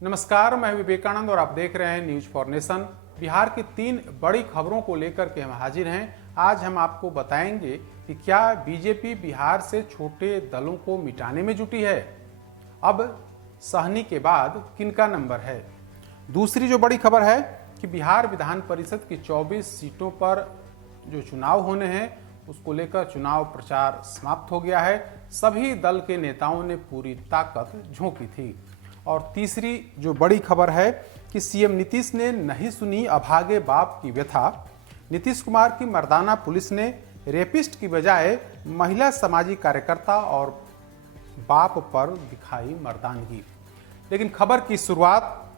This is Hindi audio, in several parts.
नमस्कार, मैं विवेकानंद और आप देख रहे हैं न्यूज फॉर नेशन। बिहार की 3 बड़ी खबरों को लेकर के हम हाजिर हैं। आज हम आपको बताएंगे कि क्या बीजेपी बिहार से छोटे दलों को मिटाने में जुटी है। अब सहनी के बाद किनका नंबर है। दूसरी जो बड़ी खबर है कि बिहार विधान परिषद की 24 सीटों पर जो चुनाव होने हैं उसको लेकर चुनाव प्रचार समाप्त हो गया है। सभी दल के नेताओं ने पूरी ताकत झोंकी थी। और तीसरी जो बड़ी खबर है कि सीएम नीतीश ने नहीं सुनी अभागे बाप की व्यथा। नीतीश कुमार की मर्दाना पुलिस ने रेपिस्ट की बजाय महिला सामाजिक कार्यकर्ता और बाप पर दिखाई मर्दानगी। लेकिन खबर की शुरुआत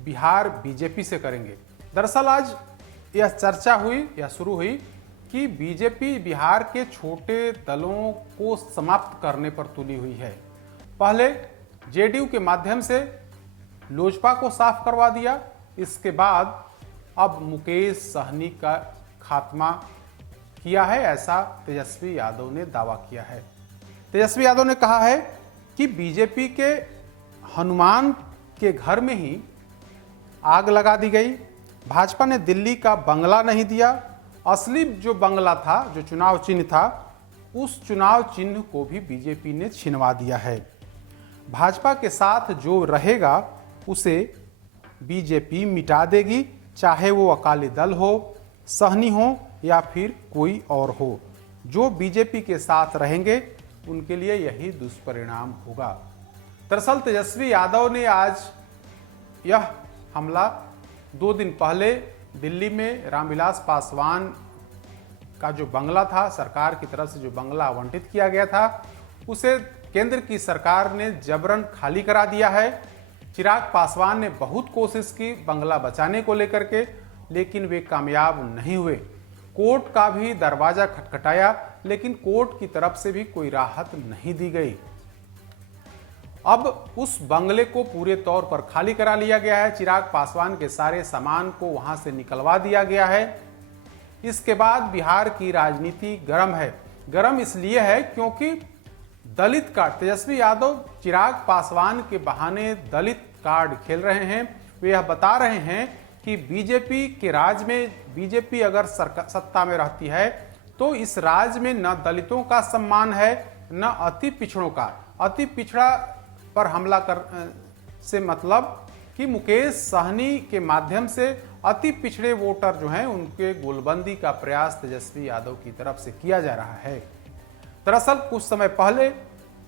बिहार बीजेपी से करेंगे। दरअसल आज यह चर्चा हुई या शुरू हुई कि बीजेपी बिहार के छोटे दलों को समाप्त करने पर तुली हुई है। पहले जेडीयू के माध्यम से लोजपा को साफ करवा दिया, इसके बाद अब मुकेश सहनी का खात्मा किया है, ऐसा तेजस्वी यादव ने दावा किया है। तेजस्वी यादव ने कहा है कि बीजेपी के हनुमान के घर में ही आग लगा दी गई। भाजपा ने दिल्ली का बंगला नहीं दिया। असली जो बंगला था, जो चुनाव चिन्ह था, उस चुनाव चिन्ह को भी बीजेपी ने छिनवा दिया है। भाजपा के साथ जो रहेगा उसे बीजेपी मिटा देगी, चाहे वो अकाली दल हो, सहनी हो या फिर कोई और हो। जो बीजेपी के साथ रहेंगे उनके लिए यही दुष्परिणाम होगा। दरअसल तेजस्वी यादव ने आज यह हमला 2 दिन पहले दिल्ली में रामविलास पासवान का जो बंगला था, सरकार की तरफ से जो बंगला आवंटित किया गया था, उसे केंद्र की सरकार ने जबरन खाली करा दिया है। चिराग पासवान ने बहुत कोशिश की बंगला बचाने को लेकर के, लेकिन वे कामयाब नहीं हुए। कोर्ट का भी दरवाजा खटखटाया, लेकिन कोर्ट की तरफ से भी कोई राहत नहीं दी गई। अब उस बंगले को पूरे तौर पर खाली करा लिया गया है। चिराग पासवान के सारे सामान को वहां से निकलवा दिया गया है। इसके बाद बिहार की राजनीति गर्म है। गर्म इसलिए है क्योंकि दलित कार्ड, तेजस्वी यादव चिराग पासवान के बहाने दलित कार्ड खेल रहे हैं। वे यह बता रहे हैं कि बीजेपी के राज में, बीजेपी अगर सत्ता में रहती है तो इस राज में न दलितों का सम्मान है न अति पिछड़ों का। अति पिछड़ा पर हमला कर से मतलब कि मुकेश सहनी के माध्यम से अति पिछड़े वोटर जो हैं उनके गोलबंदी का प्रयास तेजस्वी यादव की तरफ से किया जा रहा है। दरअसल कुछ समय पहले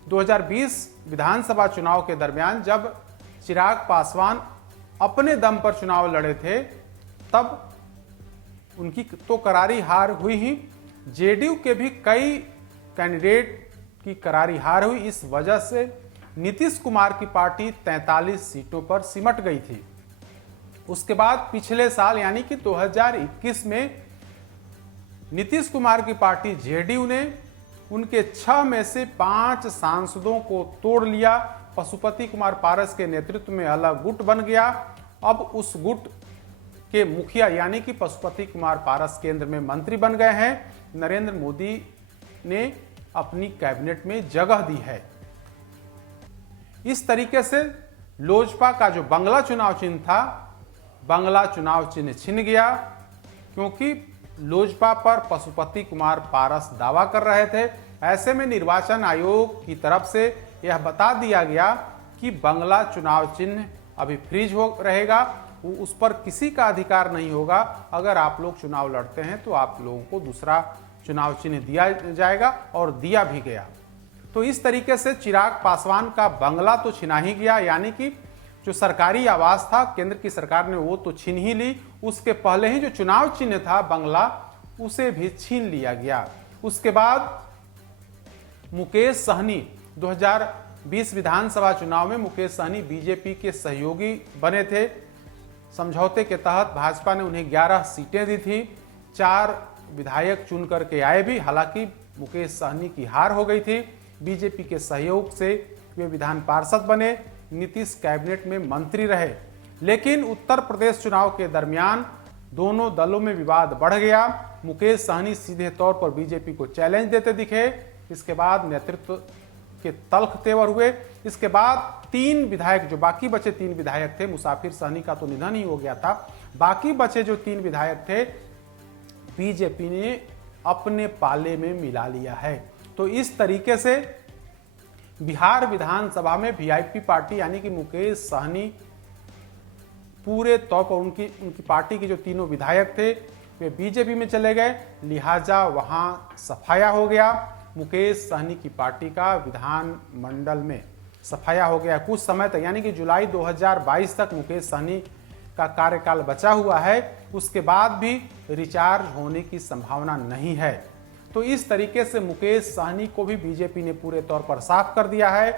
2020 विधानसभा चुनाव के दरमियान जब चिराग पासवान अपने दम पर चुनाव लड़े थे, तब उनकी तो करारी हार हुई ही, जेडीयू के भी कई कैंडिडेट की करारी हार हुई। इस वजह से नीतीश कुमार की पार्टी 43 सीटों पर सिमट गई थी। उसके बाद पिछले साल यानी कि 2021 में नीतीश कुमार की पार्टी जेडीयू ने उनके 6 में से 5 सांसदों को तोड़ लिया। पशुपति कुमार पारस के नेतृत्व में अलग गुट बन गया। अब उस गुट के मुखिया यानी कि पशुपति कुमार पारस केंद्र में मंत्री बन गए हैं। नरेंद्र मोदी ने अपनी कैबिनेट में जगह दी है। इस तरीके से लोजपा का जो बंगला चुनाव चिन्ह था, बंगला चुनाव चिन्ह छिन गया, क्योंकि लोजपा पर पशुपति कुमार पारस दावा कर रहे थे। ऐसे में निर्वाचन आयोग की तरफ से यह बता दिया गया कि बंगला चुनाव चिन्ह अभी फ्रीज हो रहेगा, उस पर किसी का अधिकार नहीं होगा। अगर आप लोग चुनाव लड़ते हैं तो आप लोगों को दूसरा चुनाव चिन्ह दिया जाएगा, और दिया भी गया। तो इस तरीके से चिराग पासवान का बंगला तो छिना ही गया, यानी कि जो सरकारी आवास था केंद्र की सरकार ने वो तो छीन ही ली, उसके पहले ही जो चुनाव चिन्ह था बंगला, उसे भी छीन लिया गया। उसके बाद मुकेश सहनी 2020 विधानसभा चुनाव में मुकेश सहनी बीजेपी के सहयोगी बने थे। समझौते के तहत भाजपा ने उन्हें 11 सीटें दी थी। 4 विधायक चुन करके आए भी, हालांकि मुकेश सहनी की हार हो गई थी। बीजेपी के सहयोग से वे विधान पार्षद बने, नीतीश कैबिनेट में मंत्री रहे। लेकिन उत्तर प्रदेश चुनाव के दरमियान दोनों दलों में विवाद बढ़ गया। मुकेश सहनी सीधे तौर पर बीजेपी को चैलेंज देते दिखे। इसके बाद नेतृत्व के तल्ख तेवर हुए। इसके बाद 3 विधायक, जो बाकी बचे 3 विधायक थे, मुसाफिर सहनी का तो निधन ही हो गया था, बाकी बचे जो 3 विधायक थे बीजेपी ने अपने पाले में मिला लिया है। तो इस तरीके से बिहार विधानसभा में वीआईपी पार्टी यानी कि मुकेश सहनी पूरे तौर पर उनकी पार्टी के जो तीनों विधायक थे वे बीजेपी में चले गए, लिहाजा वहां सफाया हो गया। मुकेश सहनी की पार्टी का विधानमंडल में सफाया हो गया कुछ समय तक, यानी कि जुलाई 2022 तक मुकेश सहनी का कार्यकाल बचा हुआ है। उसके बाद भी रिचार्ज होने की संभावना नहीं है। तो इस तरीके से मुकेश सहनी को भी बीजेपी ने पूरे तौर पर साफ कर दिया है।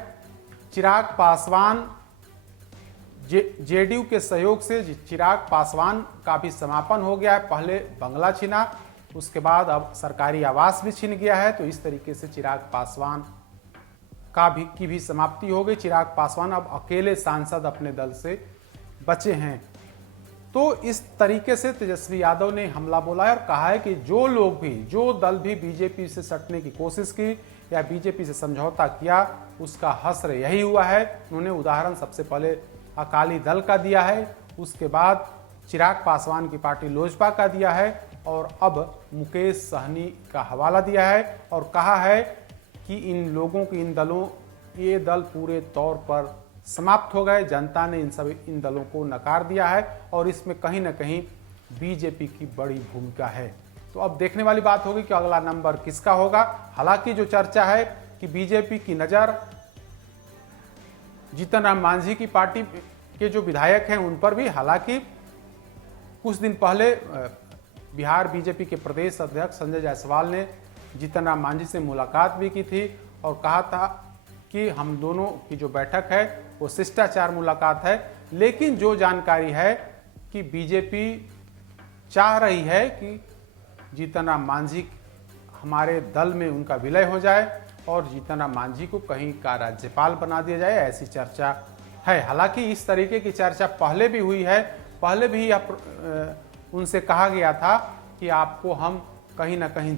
चिराग पासवान, जेडीयू के सहयोग से चिराग पासवान का भी समापन हो गया है। पहले बंगला छिना, उसके बाद अब सरकारी आवास भी छिन गया है। तो इस तरीके से चिराग पासवान की भी समाप्ति हो गई। चिराग पासवान अब अकेले सांसद अपने दल से बचे हैं। तो इस तरीके से तेजस्वी यादव ने हमला बोला है और कहा है कि जो लोग भी, जो दल भी बीजेपी से सटने की कोशिश की या बीजेपी से समझौता किया, उसका हश्र यही हुआ है। उन्होंने उदाहरण सबसे पहले अकाली दल का दिया है, उसके बाद चिराग पासवान की पार्टी लोजपा का दिया है और अब मुकेश सहनी का हवाला दिया है और कहा है कि इन लोगों की, ये दल पूरे तौर पर समाप्त हो गए। जनता ने इन दलों को नकार दिया है और इसमें कहीं ना कहीं बीजेपी की बड़ी भूमिका है। तो अब देखने वाली बात होगी कि अगला नंबर किसका होगा। हालांकि जो चर्चा है कि बीजेपी की नज़र जीतन राम मांझी की पार्टी के जो विधायक हैं उन पर भी, हालांकि कुछ दिन पहले बिहार बीजेपी के प्रदेश अध्यक्ष संजय जायसवाल ने जीतन राम मांझी से मुलाकात भी की थी और कहा था कि हम दोनों की जो बैठक है वो शिष्टाचार मुलाकात है। लेकिन जो जानकारी है कि बीजेपी चाह रही है कि जीतन राम मांझी हमारे दल में उनका विलय हो जाए और जीतन राम मांझी को कहीं का राज्यपाल बना दिया जाए, ऐसी चर्चा है। हालांकि इस तरीके की चर्चा पहले भी हुई है। पहले भी उनसे कहा गया था कि आपको हम कहीं ना कहीं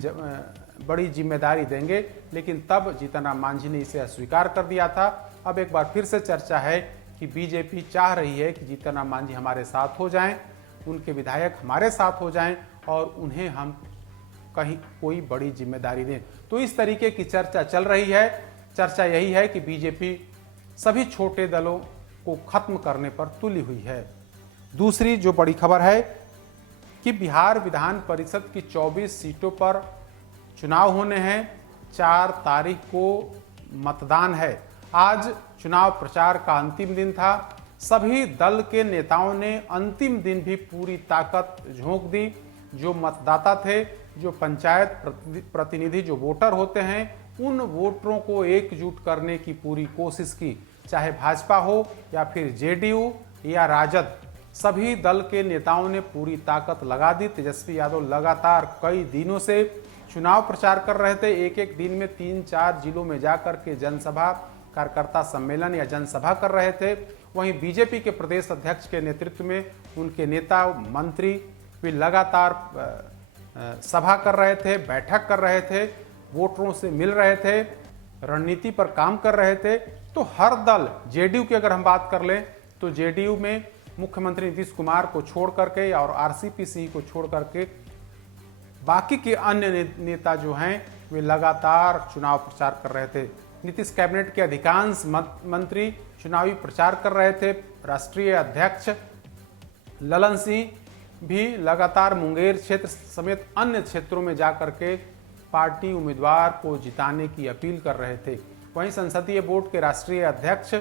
बड़ी जिम्मेदारी देंगे, लेकिन तब जीतन राम मांझी ने इसे अस्वीकार कर दिया था। अब एक बार फिर से चर्चा है कि बीजेपी चाह रही है कि जीतन राम मांझी हमारे साथ हो जाएं, उनके विधायक हमारे साथ हो जाएं और उन्हें हम कहीं कोई बड़ी जिम्मेदारी दें। तो इस तरीके की चर्चा चल रही है। चर्चा यही है कि बीजेपी सभी छोटे दलों को खत्म करने पर तुली हुई है। दूसरी जो बड़ी खबर है कि बिहार विधान परिषद की 24 सीटों पर चुनाव होने हैं। 4 तारीख को मतदान है। आज चुनाव प्रचार का अंतिम दिन था। सभी दल के नेताओं ने अंतिम दिन भी पूरी ताकत झोंक दी। जो मतदाता थे, जो पंचायत प्रतिनिधि, जो वोटर होते हैं, उन वोटरों को एकजुट करने की पूरी कोशिश की, चाहे भाजपा हो या फिर जेडीयू या राजद। सभी दल के नेताओं ने पूरी ताकत लगा दी। तेजस्वी यादव लगातार कई दिनों से चुनाव प्रचार कर रहे थे। एक एक दिन में 3-4 जिलों में जाकर के जनसभा, कार्यकर्ता सम्मेलन या जनसभा कर रहे थे। वहीं बीजेपी के प्रदेश अध्यक्ष के नेतृत्व में उनके नेता, मंत्री भी लगातार सभा कर रहे थे, बैठक कर रहे थे, वोटरों से मिल रहे थे, रणनीति पर काम कर रहे थे। तो हर दल, जेडीयू की अगर हम बात कर लें तो जेडीयू में मुख्यमंत्री नीतीश कुमार को छोड़ करके और आरसीपी सिंह को छोड़ करके बाकी के अन्य नेता जो हैं वे लगातार चुनाव प्रचार कर रहे थे। नीतीश कैबिनेट के अधिकांश मंत्री चुनावी प्रचार कर रहे थे। राष्ट्रीय अध्यक्ष ललन सिंह भी लगातार मुंगेर क्षेत्र समेत अन्य क्षेत्रों में जाकर के पार्टी उम्मीदवार को जिताने की अपील कर रहे थे। वहीं संसदीय बोर्ड के राष्ट्रीय अध्यक्ष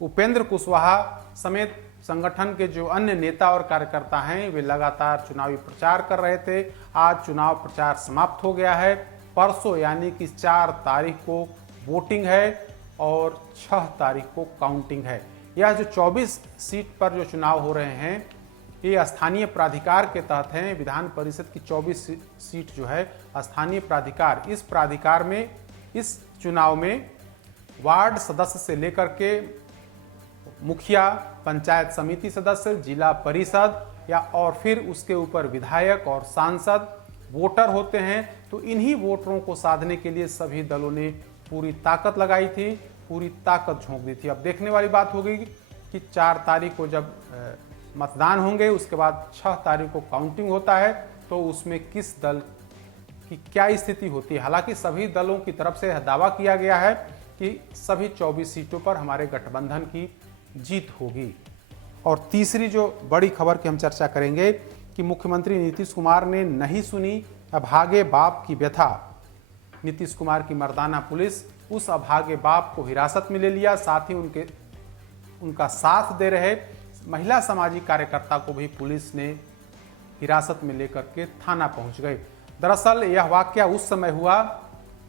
उपेंद्र कुशवाहा समेत संगठन के जो अन्य नेता और कार्यकर्ता हैं वे लगातार चुनावी प्रचार कर रहे थे। आज चुनाव प्रचार समाप्त हो गया है। परसों यानी कि 4 तारीख को वोटिंग है और 6 तारीख को काउंटिंग है। यह जो 24 सीट पर जो चुनाव हो रहे हैं ये स्थानीय प्राधिकार के तहत हैं। विधान परिषद की 24 सीट जो है स्थानीय प्राधिकार, इस प्राधिकार में इस चुनाव में वार्ड सदस्य से लेकर के मुखिया, पंचायत समिति सदस्य, जिला परिषद या और फिर उसके ऊपर विधायक और सांसद वोटर होते हैं। तो इन्हीं वोटरों को साधने के लिए सभी दलों ने पूरी ताकत लगाई थी, पूरी ताकत झोंक दी थी। अब देखने वाली बात होगी कि 4 तारीख को जब मतदान होंगे, उसके बाद 6 तारीख को काउंटिंग होता है, तो उसमें किस दल की क्या स्थिति होती है। हालांकि सभी दलों की तरफ से दावा किया गया है कि सभी 24 सीटों पर हमारे गठबंधन की जीत होगी। और तीसरी जो बड़ी खबर की हम चर्चा करेंगे कि मुख्यमंत्री नीतीश कुमार ने नहीं सुनी अभागे बाप की व्यथा। नीतीश कुमार की मर्दाना पुलिस उस अभागे बाप को हिरासत में ले लिया, साथ ही उनका साथ दे रहे महिला सामाजिक कार्यकर्ता को भी पुलिस ने हिरासत में लेकर के थाना पहुंच गए। दरअसल यह वाकया उस समय हुआ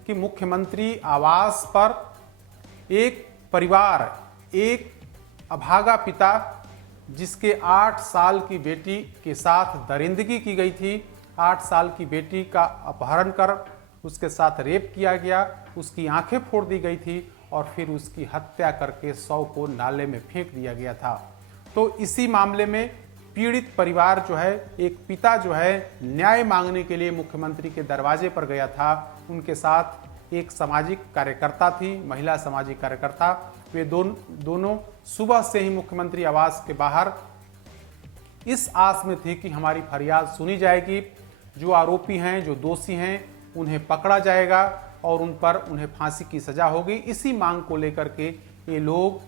कि मुख्यमंत्री आवास पर एक परिवार, एक अभागा पिता जिसके 8 साल की बेटी के साथ दरिंदगी की गई थी, 8 साल की बेटी का अपहरण कर उसके साथ रेप किया गया, उसकी आंखें फोड़ दी गई थी और फिर उसकी हत्या करके शव को नाले में फेंक दिया गया था। तो इसी मामले में पीड़ित परिवार जो है, एक पिता जो है न्याय मांगने के लिए मुख्यमंत्री के दरवाजे पर गया था। उनके साथ एक सामाजिक कार्यकर्ता थी, महिला सामाजिक कार्यकर्ता। वे दोनों सुबह से ही मुख्यमंत्री आवास के बाहर इस आस में थी कि हमारी फरियाद सुनी जाएगी, जो आरोपी हैं, जो दोषी हैं, उन्हें पकड़ा जाएगा और उन्हें फांसी की सजा होगी। इसी मांग को लेकर के ये लोग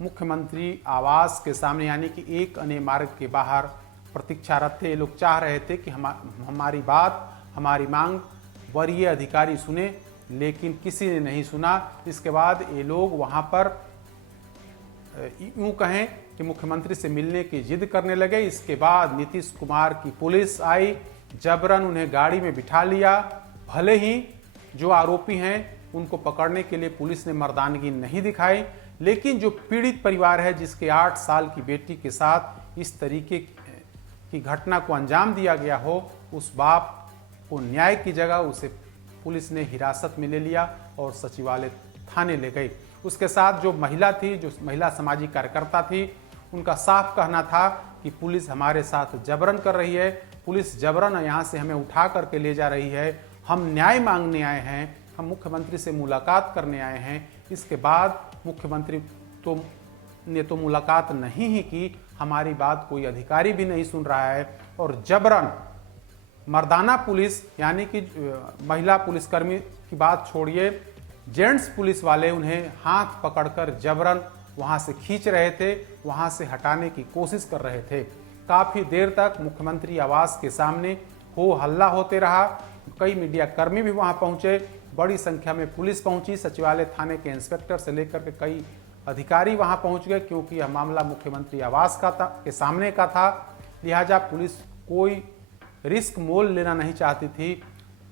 मुख्यमंत्री आवास के सामने यानी कि 1 अने मार्ग के बाहर प्रतीक्षारत थे। ये लोग चाह रहे थे कि हमारी बात, हमारी मांग वरीय अधिकारी सुने, लेकिन किसी ने नहीं सुना। इसके बाद ये लोग वहां पर यूं कहें कि मुख्यमंत्री से मिलने की जिद करने लगे। इसके बाद नीतीश कुमार की पुलिस आई, जबरन उन्हें गाड़ी में बिठा लिया। भले ही जो आरोपी हैं उनको पकड़ने के लिए पुलिस ने मर्दानगी नहीं दिखाई, लेकिन जो पीड़ित परिवार है जिसके 8 साल की बेटी के साथ इस तरीके की घटना को अंजाम दिया गया हो, उस बाप को न्याय की जगह उसे पुलिस ने हिरासत में ले लिया और सचिवालय थाने ले गई। उसके साथ जो महिला थी, जो महिला सामाजिक कार्यकर्ता थी, उनका साफ कहना था कि पुलिस हमारे साथ जबरन कर रही है, पुलिस जबरन यहाँ से हमें उठा करके ले जा रही है। हम न्याय मांगने आए हैं, हम मुख्यमंत्री से मुलाकात करने आए हैं। इसके बाद मुख्यमंत्री ने तो मुलाकात नहीं ही की, हमारी बात कोई अधिकारी भी नहीं सुन रहा है और जबरन मर्दाना पुलिस यानी कि महिला पुलिसकर्मी की बात छोड़िए, जेंट्स पुलिस वाले उन्हें हाथ पकड़कर जबरन वहां से खींच रहे थे, वहां से हटाने की कोशिश कर रहे थे। काफी देर तक मुख्यमंत्री आवास के सामने हो हल्ला होते रहा। कई मीडिया कर्मी भी वहां पहुंचे, बड़ी संख्या में पुलिस पहुंची, सचिवालय थाने के इंस्पेक्टर से लेकर के कई अधिकारी वहां पहुंच गए, क्योंकि यह मामला मुख्यमंत्री आवास का के सामने का था। लिहाजा पुलिस कोई रिस्क मोल लेना नहीं चाहती थी।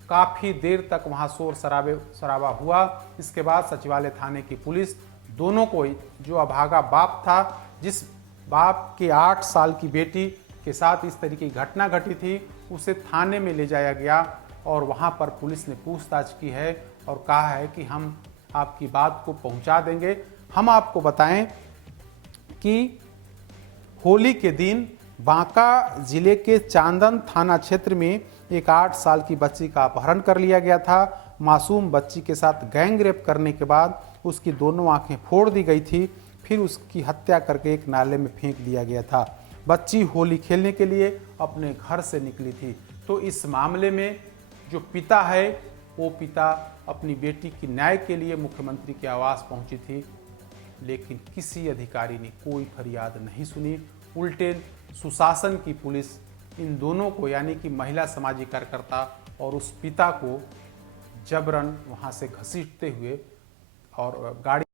काफी देर तक वहां शोर शराबा हुआ। इसके बाद सचिवालय थाने की पुलिस दोनों को, जो अभागा बाप था, जिस बाप के 8 साल की बेटी के साथ इस तरीके की घटना घटी थी, उसे थाने में ले जाया गया और वहां पर पुलिस ने पूछताछ की है और कहा है कि हम आपकी बात को पहुंचा देंगे। हम आपको बताएं कि होली के दिन बांका जिले के चांदन थाना क्षेत्र में एक 8 साल की बच्ची का अपहरण कर लिया गया था। मासूम बच्ची के साथ गैंग रेप करने के बाद उसकी दोनों आंखें फोड़ दी गई थी, फिर उसकी हत्या करके एक नाले में फेंक दिया गया था। बच्ची होली खेलने के लिए अपने घर से निकली थी। तो इस मामले में जो पिता है, वो पिता अपनी बेटी की न्याय के लिए मुख्यमंत्री के आवास पहुंची थी, लेकिन किसी अधिकारी ने कोई फरियाद नहीं सुनी। उल्टे सुशासन की पुलिस इन दोनों को यानी कि महिला सामाजिक कार्यकर्ता और उस पिता को जबरन वहां से घसीटते हुए और गाड़ी